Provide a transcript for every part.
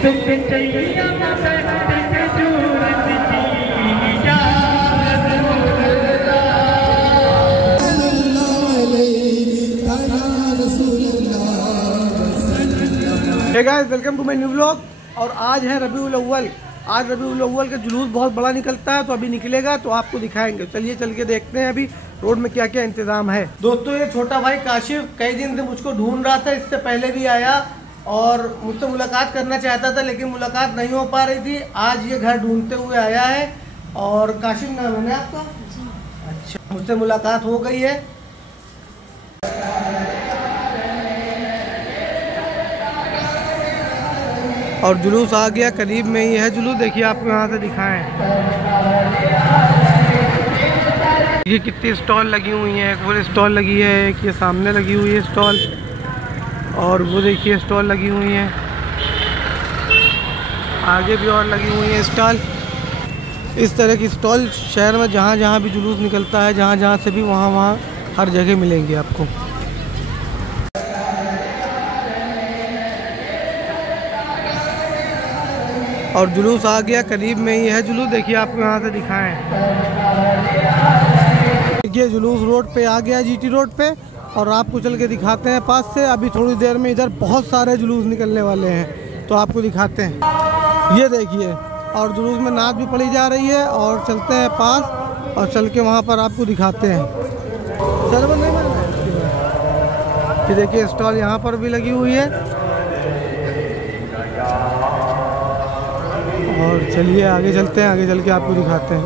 Hey guys, welcome to my new vlog. और आज है रबीउल अव्वल। आज रबीउल अव्वल का जुलूस बहुत बड़ा निकलता है, तो अभी निकलेगा तो आपको दिखाएंगे। चलिए चल के देखते हैं अभी रोड में क्या क्या इंतजाम है। दोस्तों, ये छोटा भाई काशिफ कई दिन से मुझको ढूंढ रहा था, इससे पहले भी आया और मुझसे मुलाकात करना चाहता था, लेकिन मुलाकात नहीं हो पा रही थी। आज ये घर ढूंढते हुए आया है। और काशिफ नाम है ना आपका? अच्छा, मुझसे मुलाकात हो गई है। और जुलूस आ गया, करीब में ही है जुलूस। देखिए आपको यहाँ से दिखाएं, ये कितनी स्टॉल लगी हुई हैं। एक वो स्टॉल लगी है, एक ये सामने लगी हुई है स्टॉल, और वो देखिए स्टॉल लगी हुई हैं, आगे भी और लगी हुई हैं स्टॉल। इस तरह की स्टॉल शहर में जहाँ जहाँ भी जुलूस निकलता है, जहाँ जहाँ से भी, वहाँ हर जगह मिलेंगे आपको। और जुलूस आ गया, करीब में ही है जुलूस। देखिए आपको यहाँ से दिखाएं, देखिए जुलूस रोड पे आ गया, जीटी रोड पे। और आपको चल के दिखाते हैं पास से। अभी थोड़ी देर में इधर बहुत सारे जुलूस निकलने वाले हैं, तो आपको दिखाते हैं। ये देखिए, और जुलूस में नाच भी पड़ी जा रही है। और चलते हैं पास और चल के वहाँ पर आपको दिखाते हैं। सर्वर नहीं बन रहा है। ये देखिए स्टॉल यहाँ पर भी लगी हुई है। और चलिए आगे चलते हैं, आगे चल के आपको दिखाते हैं।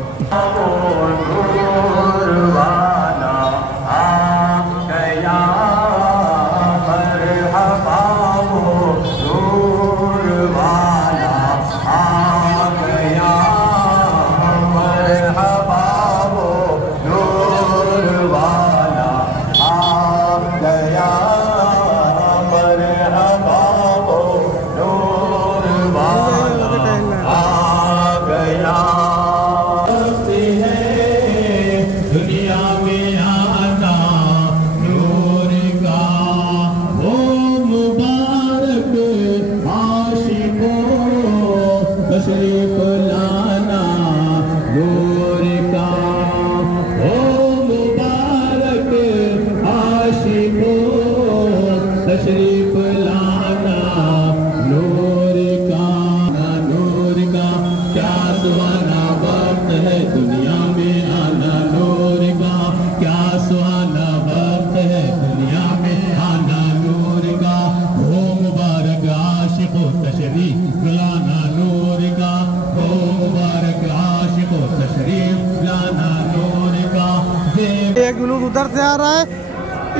एक जुलूस उधर से आ रहा है।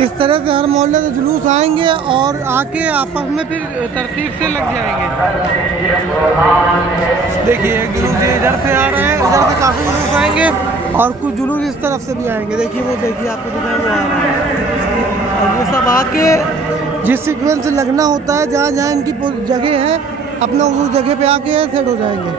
इस तरह से हर मोहल्ले से जुलूस आएंगे और आके आपस में फिर तरतीब से लग जाएंगे। देखिए एक जुलूस इधर से आ रहा है, उधर से काफ़ी जुलूस आएंगे और कुछ जुलूस इस तरफ से भी आएंगे। देखिए वो, देखिए आपको दिखाएंगे आ रहा है। और ये सब आके जिस सीक्वेंस से लगना होता है, जहाँ जहाँ इनकी जगह है, अपना उस जगह पे आके सेट हो जाएंगे।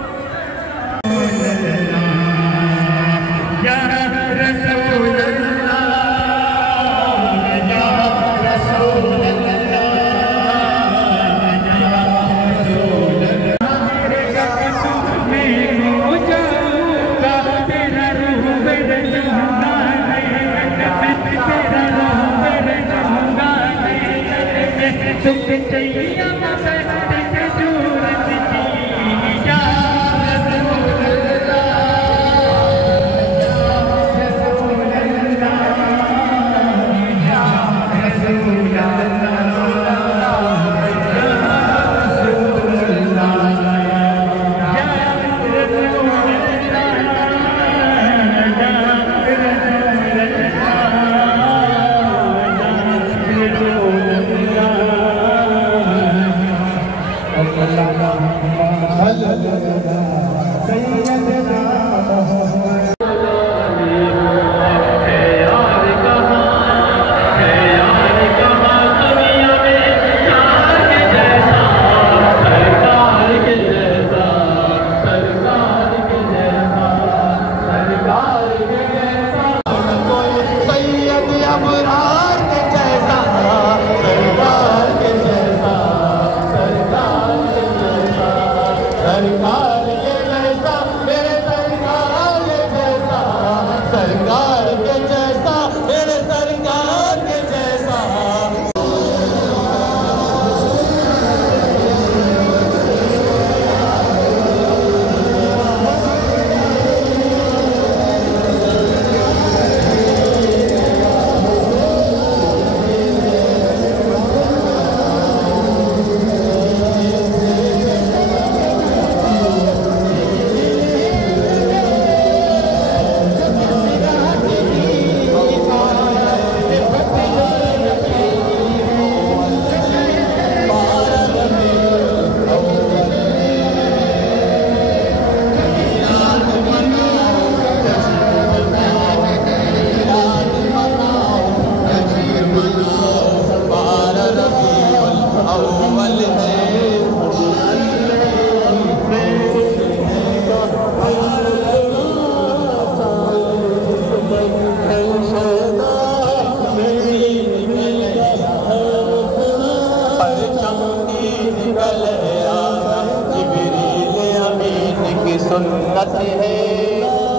सुन्नत है,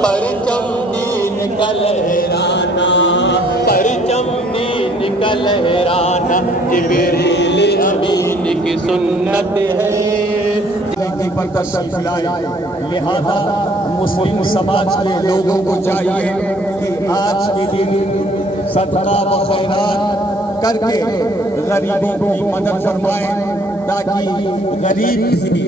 परचम दीन का लहराना, परचम दीन का लहराना, जिब्रील अमीन की सुन्नत है। पर तशरीफ लाए, लिहाजा मुस्लिम समाज के लोगों को चाहिए कि आज के दिन सदका व खैरात करके गरीबों की मदद फरमाएं, ताकि गरीब भी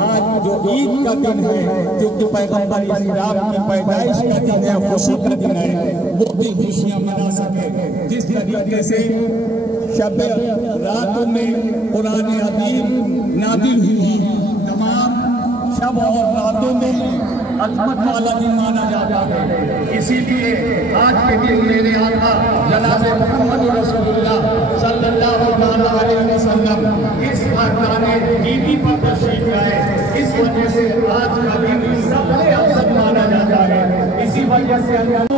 आज जो ईद का दिन है, जो कि पैगंबर इस्लाम की पैदाइश का दिन है, खुशी का दिन है, वो भी खुशियां मना सके। जिस तरीके से शब रातों में कुरान हकीम नाज़िल हुई, तमाम शब और रातों में अज़मत वाला दिन माना जाता है। इसीलिए आज के दिन मेरे आका जनाब मोहम्मद रसूलुल्लाह सल्लल्लाहु अलैहि वसल्लम इस मकाने ईदी पर तशरीफ लाए। इस वजह से आज का दिन सबसे अफजल माना जाता है। इसी वजह से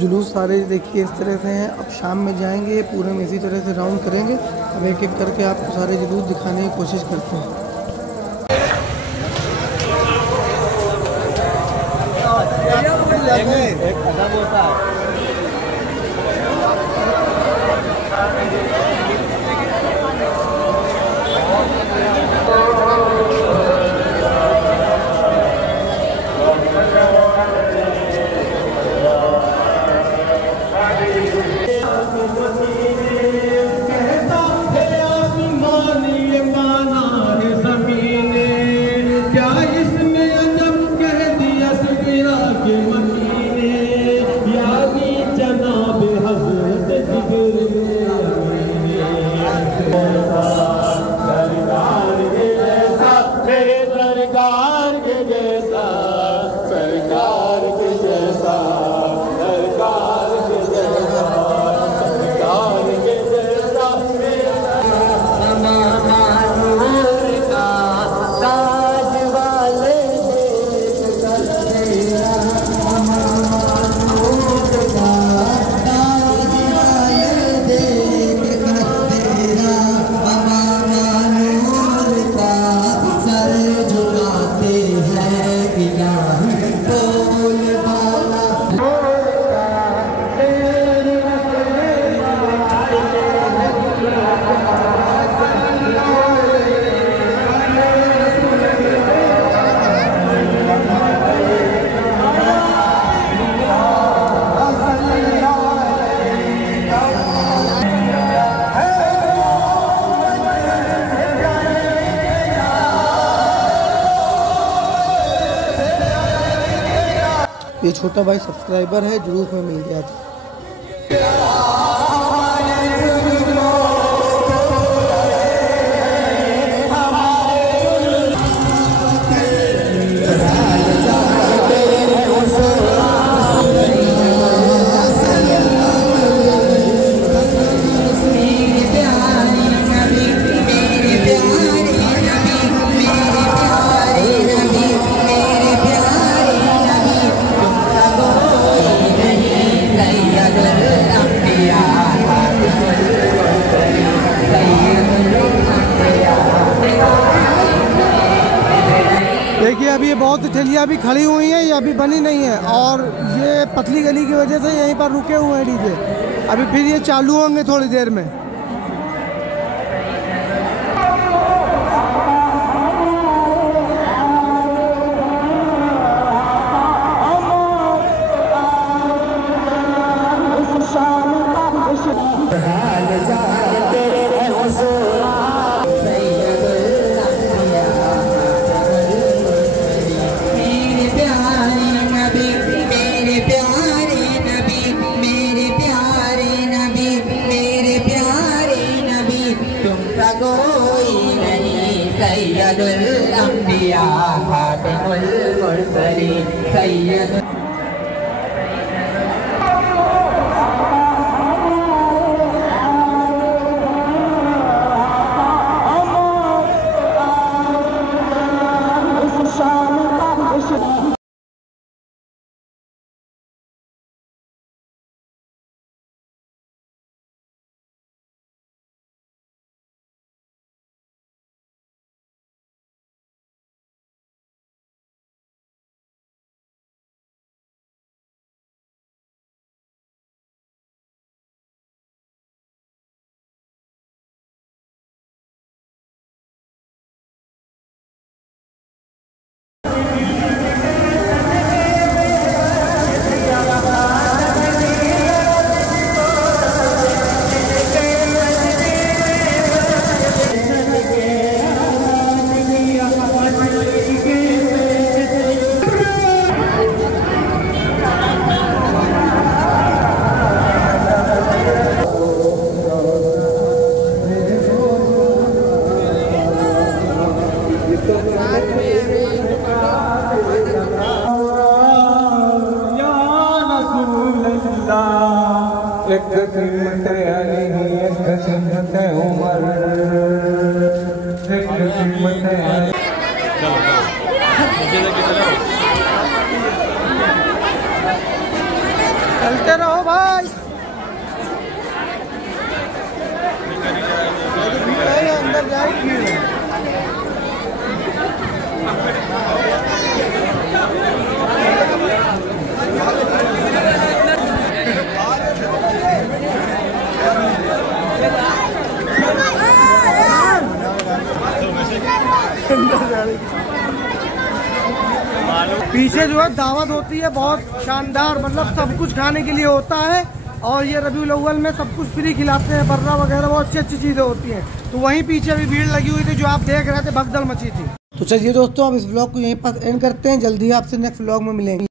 जुलूस सारे देखिए इस तरह से हैं। अब शाम में जाएंगे, पूरे में इसी तरह से राउंड करेंगे। अब एक एक करके आपको सारे जुलूस दिखाने की कोशिश करते हैं। एक अदब होता है। ये छोटा भाई सब्सक्राइबर है, जुलूस में मिल गया था। देखिए अभी ये बहुत ठेलियाँ भी खड़ी हुई हैं, ये अभी बनी नहीं है, और ये पतली गली की वजह से यहीं पर रुके हुए हैं डीजे। अभी फिर ये चालू होंगे थोड़ी देर में। सैयदुल अंबिया खातिमुल मुरसलीन सैयद एक सिमत अली एक सिमत उमर एक सिमत अली। चलते रहो भाई। अंदर जाए पीछे जो है दावत होती है बहुत शानदार, मतलब सब कुछ खाने के लिए होता है। और ये रबीउल अव्वल में सब कुछ फ्री खिलाते हैं, बर्रा वगैरह बहुत अच्छी अच्छी चीज़ें होती हैं। तो वहीं पीछे भी भीड़ लगी हुई थी जो आप देख रहे थे, भगदड़ मची थी। तो चलिए दोस्तों, अब इस व्लॉग को यहीं पर एंड करते हैं। जल्दी आपसे नेक्स्ट व्लॉग में मिलेंगे।